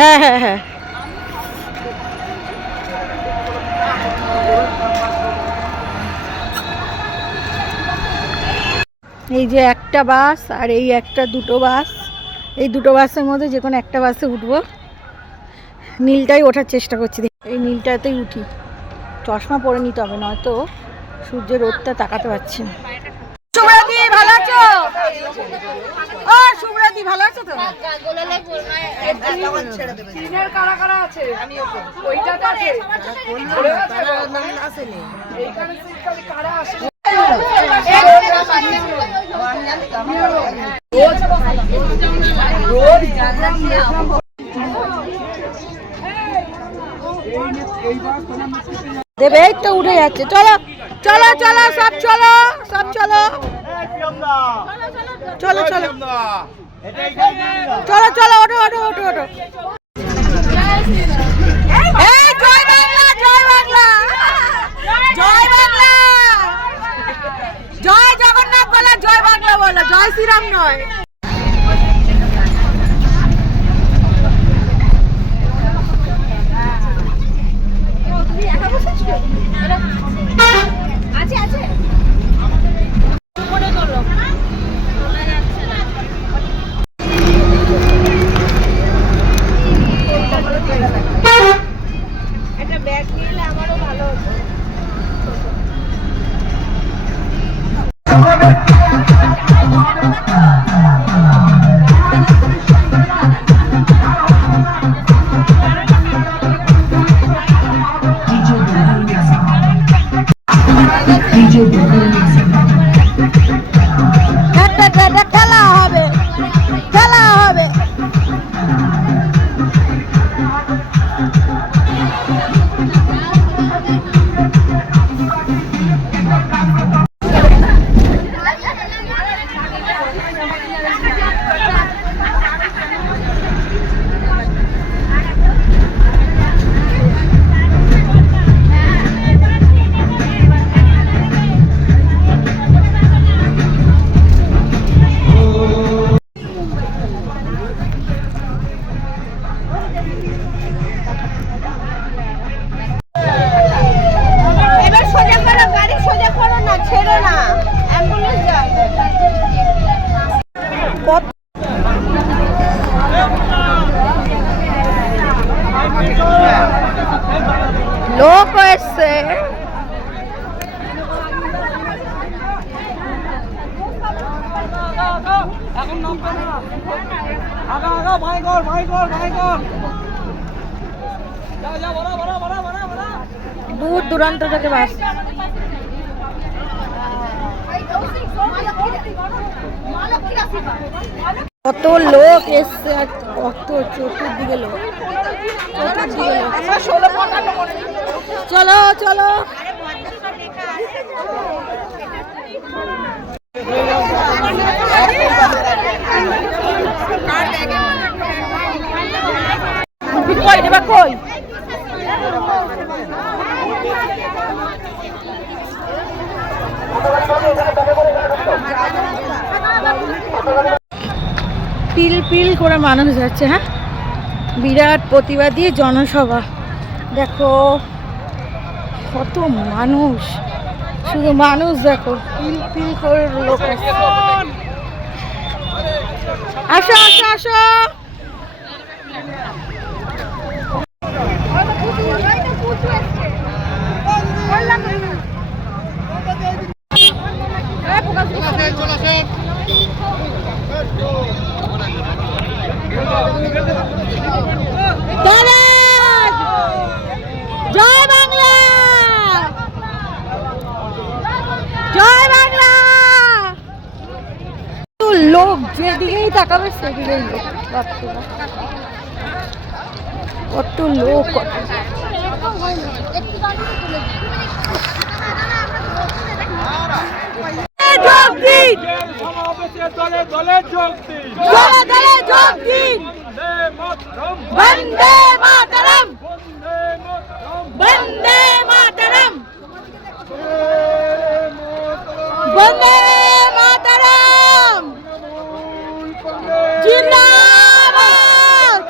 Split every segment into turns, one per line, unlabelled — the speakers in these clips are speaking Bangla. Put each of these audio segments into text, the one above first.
হ্যাঁ হ্যাঁ হ্যাঁ। এই যে একটা বাস আর এই একটা দুটো বাস। এই দুটো বাসের মধ্যে যে কোনো একটা বাসে উঠবো। নীলটাই ওঠার চেষ্টা করছি। এই নীলটাতেই উঠি। চশমা পরে নিতে হবে, নয়তো সূর্যের রোদটা তাকাতে পারছি না। শুভ্রাদি ভালো আছো ও শুভ্রাদি ভালো আছো? তো? দেবে এই তো উঠে যাচ্ছে। চলো চলো চলো সব চলো। সব চলো চলো চলো। চলো চলো ওঠো ওঠো ওঠো ওঠো। জয় বাংলা জয় বাংলা। জয় বাংলা। জয় জগন্নাথ বলো জয় বাংলা বলো। জয় শ্রীরাম নয়। একটা দূর দূরান্ত থেকে বাস। কত লোক এসছে কত চতুর্দিকে লোক। চতুর্দিকে লোক। চলো চলো। পিল পিল করে মানুষ যাচ্ছে হ্যাঁ? বিরাট প্রতিবাদী জনসভা। দেখো, কত মানুষ। শুধু মানুষ দেখো, পিল পিল করে লোক। আসো আসো আসো। লোক যেদিকেই তাকাবে সেদিকেই লোক কত লোক। কত
সমাবেশে দলে দলে যোগ দিন।
দলে যোগ দিন।
বন্দে মাতরম।
বন্দে মাতরম।
বন্দে মাতরম।
জিন্দাবাদ।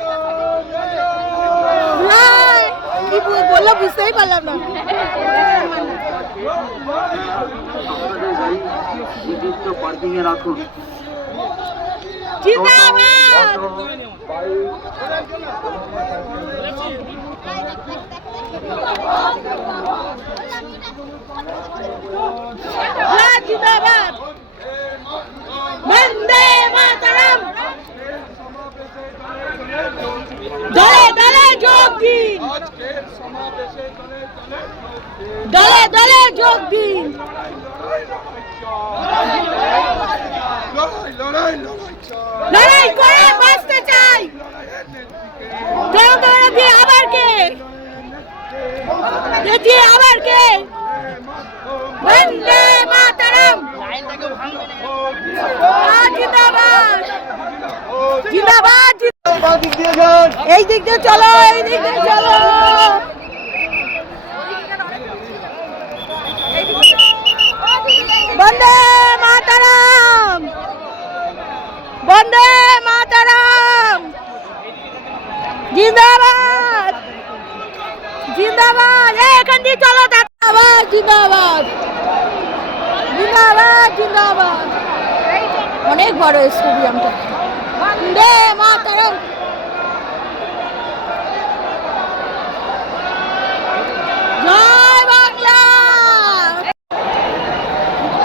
হ্যাঁ, কি বুঝতেই পারলাম না।
নিযুক্ত পার্কিংয়ে রাখুন।
হ্যাঁ, জিন্দাবাদ! বন্দে মাতারাম! দলে দলে যোগ দিন!
দলে দলে
যোগ দিন! এই দিক দিয়ে চলো, এই দিক দিয়ে চলো। বন্দে মাতারাম। বন্দে মাতারাম। জিন্দাবাদ। জিন্দাবাদ। এখান দিয়ে চলো, জিন্দাবাদ জিন্দাবাদ। জিন্দাবাদ জিন্দাবাদ। অনেক বড় স্টেডিয়ামটা বন্দে মাতারাম। জয় বাংলা!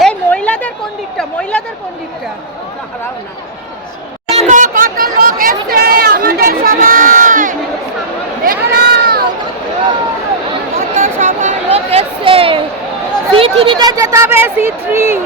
এই মহিলাদের কোন দিকটা মহিলাদের কোন দিকটা কত লোক এসছে আমাদের সবাই কত সবাই লোক এসছে। সি থ্রিতে যেতে হবে সি থ্রি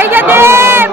এই যে দেব!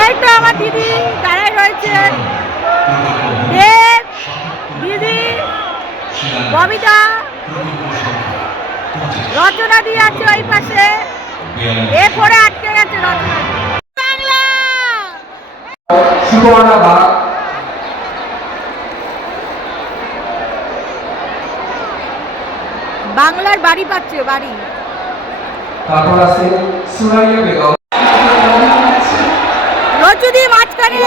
এই তো আমার দিদি, দাঁড়ায় রচনা দিয়ে আছে ওই পাশে। এ পরে আটকে গেছে রচনা।
সুবর্ণা বা
বাংলার বাড়ি পাচ্ছে বাড়ি।
তারপর আছে সুরাইয়া বেগম।
মাঝখানে।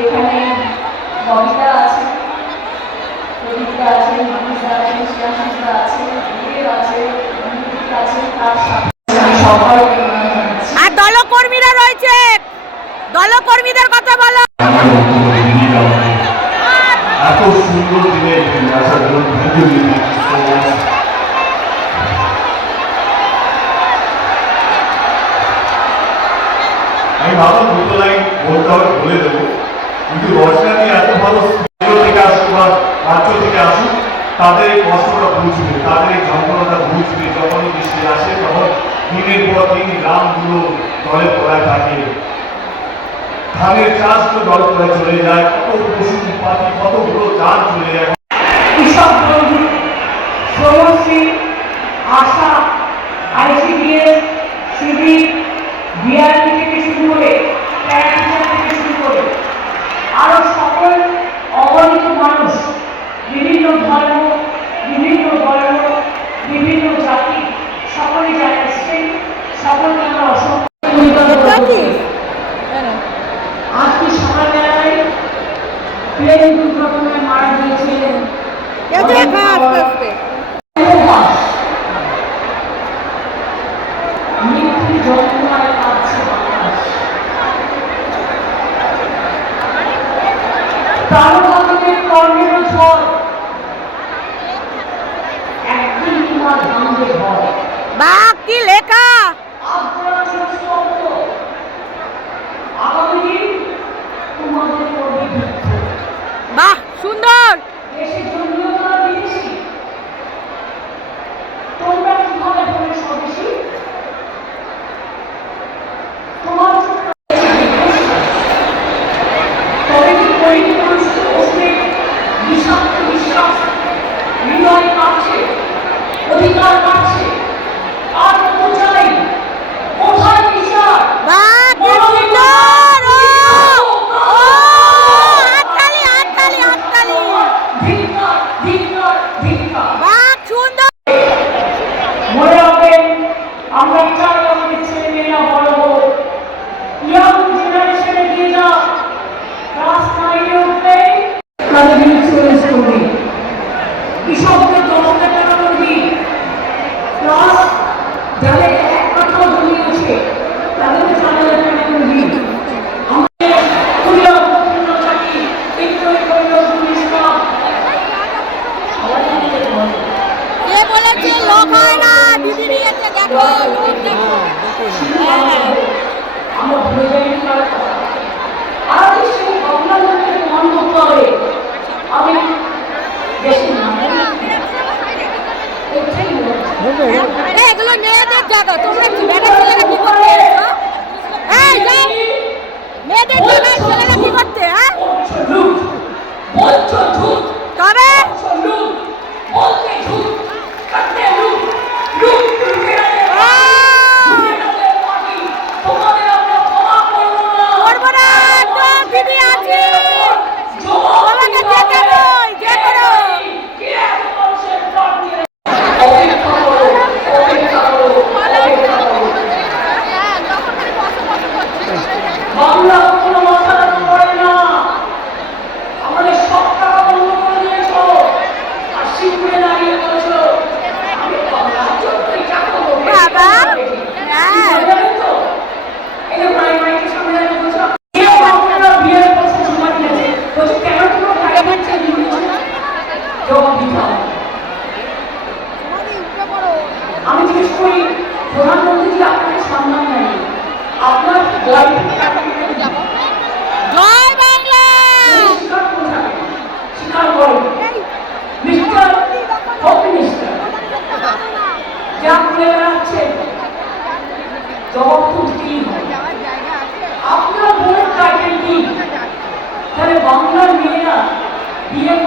এখানে ববিতা আছে তার
আর দলকর্মীরা রয়েছে। দলকর্মীদের কথা বলো।
এত সুন্দর দিনে আসার জন্য বলতে বলে দেবো। কিন্তু রচনাটি এত ভালো থেকে আসুক বা রাজ্য থেকে আসুক, তাদের এই কষ্টটা বুঝবে, তাদের এই যন্ত্রণাটা বুঝবে, যখনই বৃষ্টি আসে তখন দিনের পর দিন গ্রামগুলো জলে পড়ায় থাকে। ধানের চাষগুলো জল পড়ে চলে যায়, কত পশু পাখি, কতগুলো চাল চলে যায়।
কৃষক বন্ধু Shramashree ASHA, ICDS, civic BRP
কি লেখা
টাকা তোমরা কি
ব্যাটার ছেলেরা কি
করবে এই মেয়েদের টাকা PM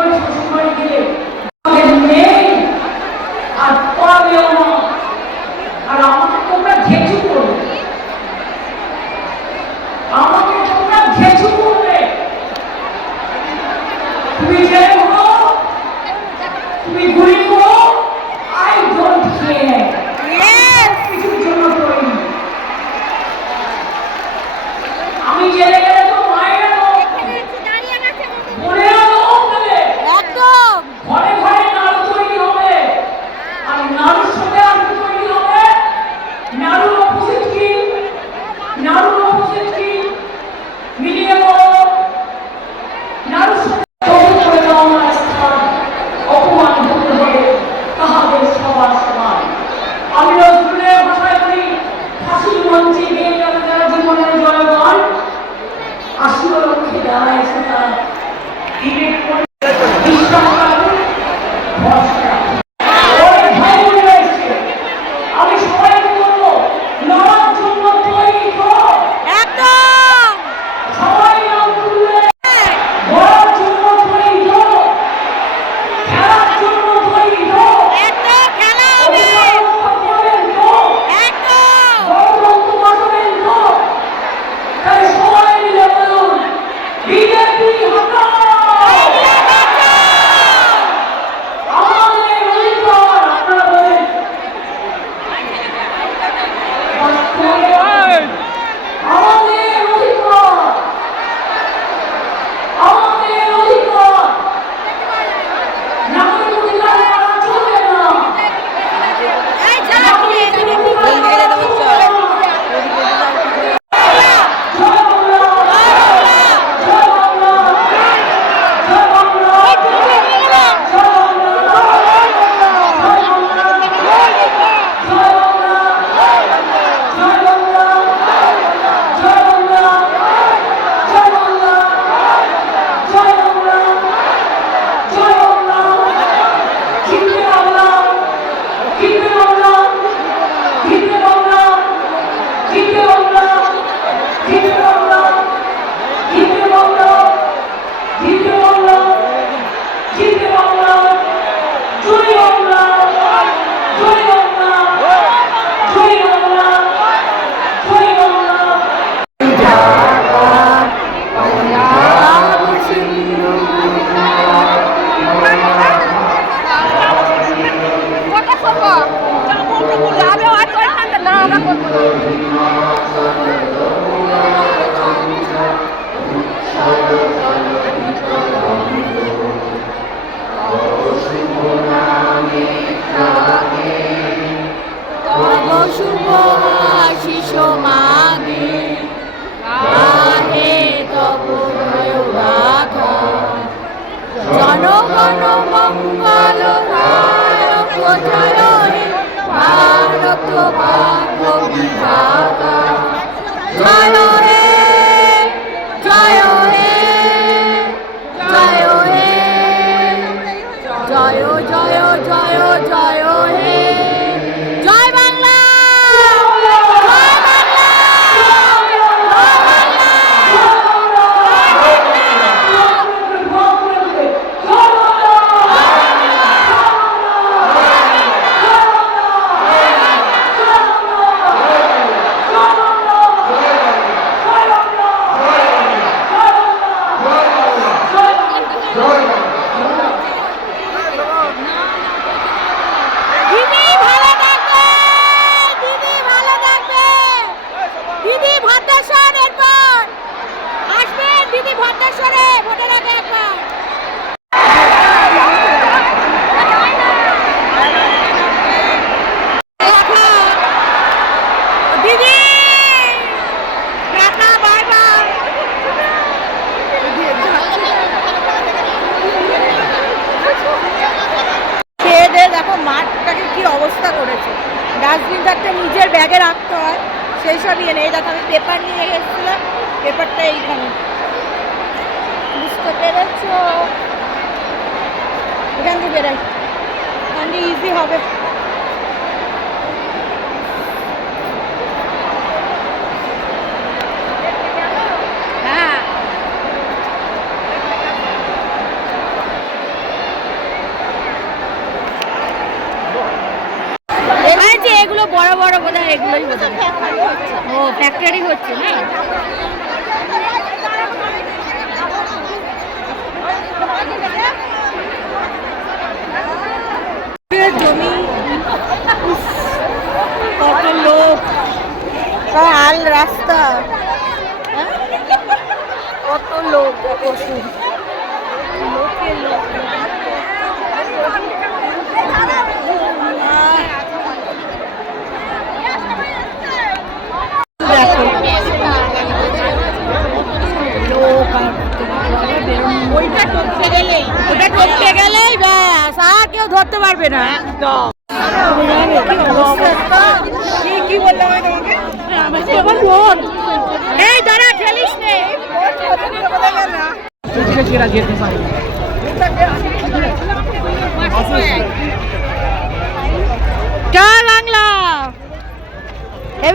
ভারত ভাগ্য বিধাতা ডাস্টবিন তো একটা নিজের ব্যাগে রাখতে হয়, সেই সব ইয়ে নেই দেখো, আমি পেপার নিয়ে গেছিলাম পেপারটা এইখানে। বুঝতে পেরেছ? এখান থেকে বেরাই। ইজি হবে। বোধ ও ফ্যাক্টরি হচ্ছে না?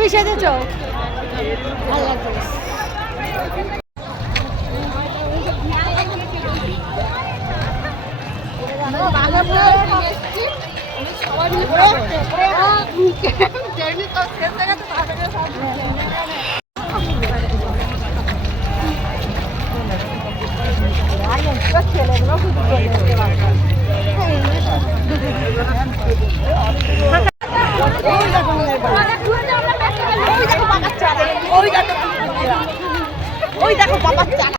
হেভি সেজেছ ভালো লাগছে
ওই দেখো Yeah.